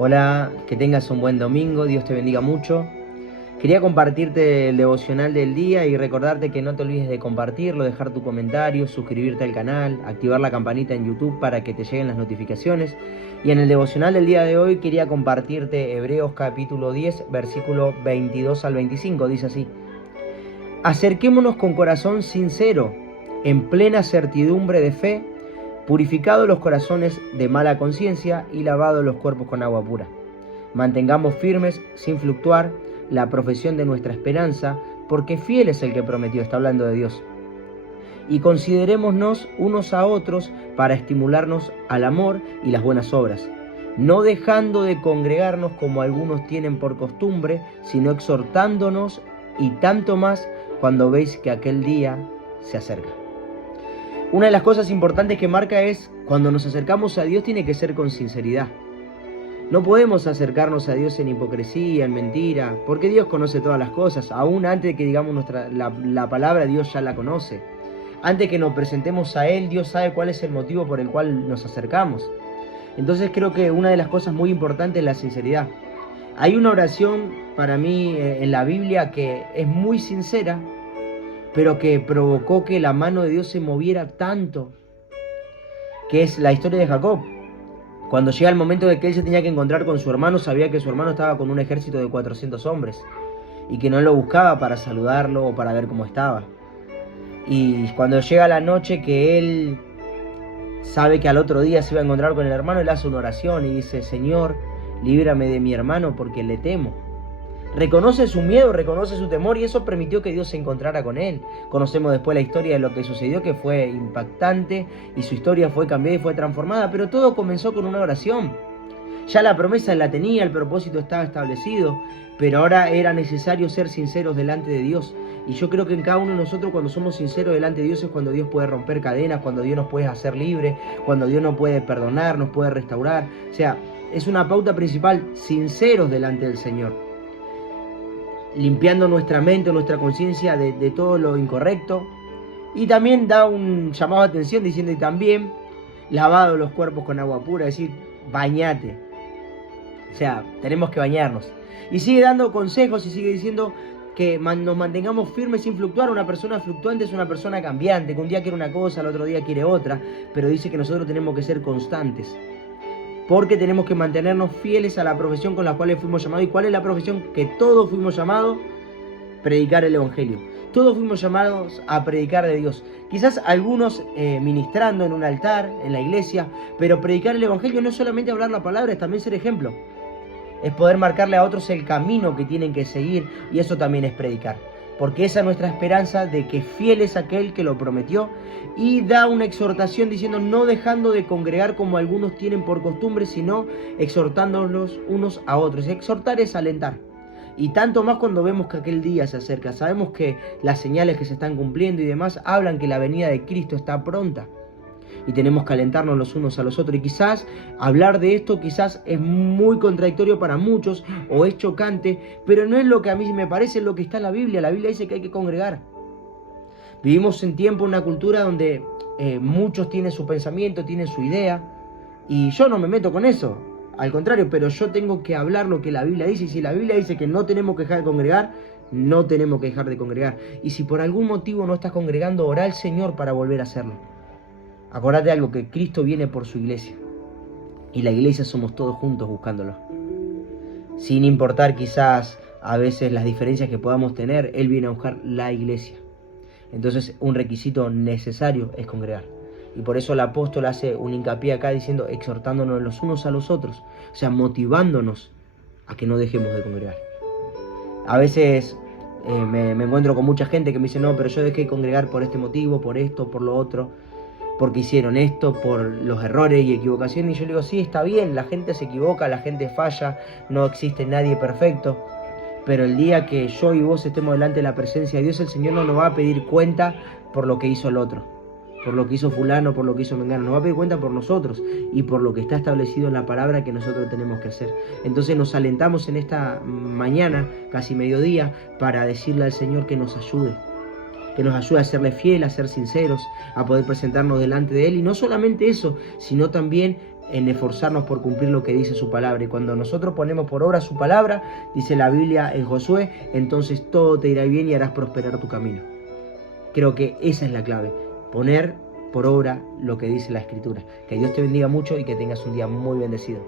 Hola, que tengas un buen domingo, Dios te bendiga mucho. Quería compartirte el devocional del día y recordarte que no te olvides de compartirlo, dejar tu comentario, suscribirte al canal, activar la campanita en YouTube para que te lleguen las notificaciones. Y en el devocional del día de hoy quería compartirte Hebreos capítulo 10, versículo 22 al 25, dice así: Acerquémonos con corazón sincero, en plena certidumbre de fe, purificados los corazones de mala conciencia y lavados los cuerpos con agua pura. Mantengamos firmes, sin fluctuar, la profesión de nuestra esperanza, porque fiel es el que prometió, está hablando de Dios. Y considerémonos unos a otros para estimularnos al amor y las buenas obras, no dejando de congregarnos como algunos tienen por costumbre, sino exhortándonos, y tanto más cuando veis que aquel día se acerca. Una de las cosas importantes que marca es, cuando nos acercamos a Dios tiene que ser con sinceridad. No podemos acercarnos a Dios en hipocresía, en mentira, porque Dios conoce todas las cosas. Aún antes de que digamos la palabra, Dios ya la conoce. Antes que nos presentemos a Él, Dios sabe cuál es el motivo por el cual nos acercamos. Entonces creo que una de las cosas muy importantes es la sinceridad. Hay una oración para mí en la Biblia que es muy sincera, pero que provocó que la mano de Dios se moviera tanto, que es la historia de Jacob. Cuando llega el momento de que él se tenía que encontrar con su hermano, sabía que su hermano estaba con un ejército de 400 hombres y que no lo buscaba para saludarlo o para ver cómo estaba. Y cuando llega la noche que él sabe que al otro día se iba a encontrar con el hermano, él hace una oración y dice: Señor, líbrame de mi hermano porque le temo. Reconoce su miedo, reconoce su temor, y eso permitió que Dios se encontrara con él. Conocemos después la historia de lo que sucedió, que fue impactante, y su historia fue cambiada y fue transformada, pero todo comenzó con una oración. Ya la promesa la tenía, el propósito estaba establecido, pero ahora era necesario ser sinceros delante de Dios. Y yo creo que en cada uno de nosotros, cuando somos sinceros delante de Dios, es cuando Dios puede romper cadenas, cuando Dios nos puede hacer libres, cuando Dios nos puede perdonar, nos puede restaurar. O sea, es una pauta principal: sinceros delante del Señor, limpiando nuestra mente, nuestra conciencia de todo lo incorrecto. Y también da un llamado de atención diciendo: y también lavado los cuerpos con agua pura, es decir, bañate. O sea, tenemos que bañarnos. Y sigue dando consejos y sigue diciendo que nos mantengamos firmes sin fluctuar. Una persona fluctuante es una persona cambiante, que un día quiere una cosa, al otro día quiere otra, pero dice que nosotros tenemos que ser constantes, porque tenemos que mantenernos fieles a la profesión con la cual fuimos llamados. ¿Y cuál es la profesión que todos fuimos llamados? Predicar el Evangelio. Todos fuimos llamados a predicar de Dios. Quizás algunos ministrando en un altar, en la iglesia, pero predicar el Evangelio no es solamente hablar la palabra, es también ser ejemplo. Es poder marcarle a otros el camino que tienen que seguir, y eso también es predicar. Porque esa es nuestra esperanza, de que fiel es aquel que lo prometió. Y da una exhortación diciendo: no dejando de congregar como algunos tienen por costumbre, sino exhortándolos unos a otros. Exhortar es alentar. Y tanto más cuando vemos que aquel día se acerca. Sabemos que las señales que se están cumpliendo y demás hablan que la venida de Cristo está pronta. Y tenemos que alentarnos los unos a los otros. Y quizás hablar de esto quizás es muy contradictorio para muchos o es chocante, pero no es lo que a mí me parece, es lo que está en la Biblia. La Biblia dice que hay que congregar. Vivimos en tiempo, en una cultura donde muchos tienen su pensamiento, tienen su idea, y yo no me meto con eso. Al contrario, pero yo tengo que hablar lo que la Biblia dice. Y si la Biblia dice que no tenemos que dejar de congregar, no tenemos que dejar de congregar. Y si por algún motivo no estás congregando, orá al Señor para volver a hacerlo. Acordate de algo, que Cristo viene por su iglesia, y la iglesia somos todos juntos buscándolo. Sin importar quizás a veces las diferencias que podamos tener, Él viene a buscar la iglesia. Entonces un requisito necesario es congregar. Y por eso el apóstol hace un hincapié acá diciendo: exhortándonos los unos a los otros. O sea, motivándonos a que no dejemos de congregar. A veces me encuentro con mucha gente que me dice: no, pero yo dejé de congregar por este motivo, por esto, por lo otro, porque hicieron esto, por los errores y equivocaciones. Y yo le digo: sí, está bien, la gente se equivoca, la gente falla, no existe nadie perfecto. Pero el día que yo y vos estemos delante de la presencia de Dios, el Señor no nos va a pedir cuenta por lo que hizo el otro, por lo que hizo fulano, por lo que hizo mengano. Nos va a pedir cuenta por nosotros y por lo que está establecido en la palabra que nosotros tenemos que hacer. Entonces nos alentamos en esta mañana, casi mediodía, para decirle al Señor que nos ayude a serle fiel, a ser sinceros, a poder presentarnos delante de Él. Y no solamente eso, sino también en esforzarnos por cumplir lo que dice su palabra. Y cuando nosotros ponemos por obra su palabra, dice la Biblia en Josué, entonces todo te irá bien y harás prosperar tu camino. Creo que esa es la clave, poner por obra lo que dice la Escritura. Que Dios te bendiga mucho y que tengas un día muy bendecido.